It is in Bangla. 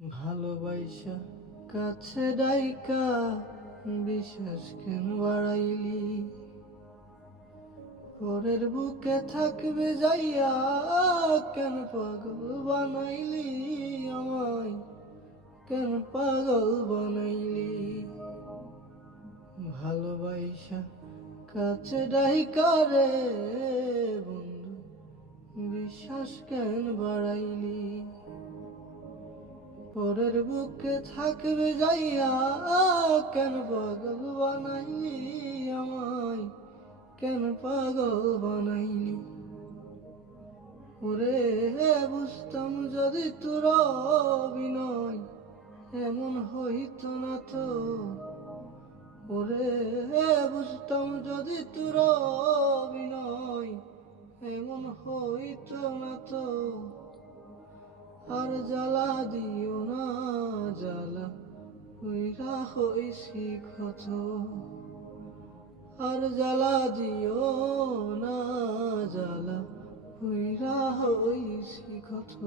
ভালোবাসা কাছে ডাইকা বিশ্বাস কেন বাড়াইলি? পরের বুকে থাকবে যাইয়া কেন পাগল বানাইলি আমায়? কেন পাগল বানাইলি? ভালোবাসা কাছে ডাইকা রে বন্ধু বিশ্বাস কেন বাড়াইলি? পরের বুকে থাকবে যাইয়া কেন পাগল বানাইলি আমায়? কেন পাগল বানাইলি? ওরে বুঝতাম যদি তোর অভিনয় এমন হইতো না তো। ওরে বুঝতাম যদি তোর অভিনয় এমন হইতো না তো। আর জ্বালা দিও না জ্বালা হইরা হইছি ক্ষত। আর জ্বালা দিও না জ্বালা হইরা হইছি ক্ষত।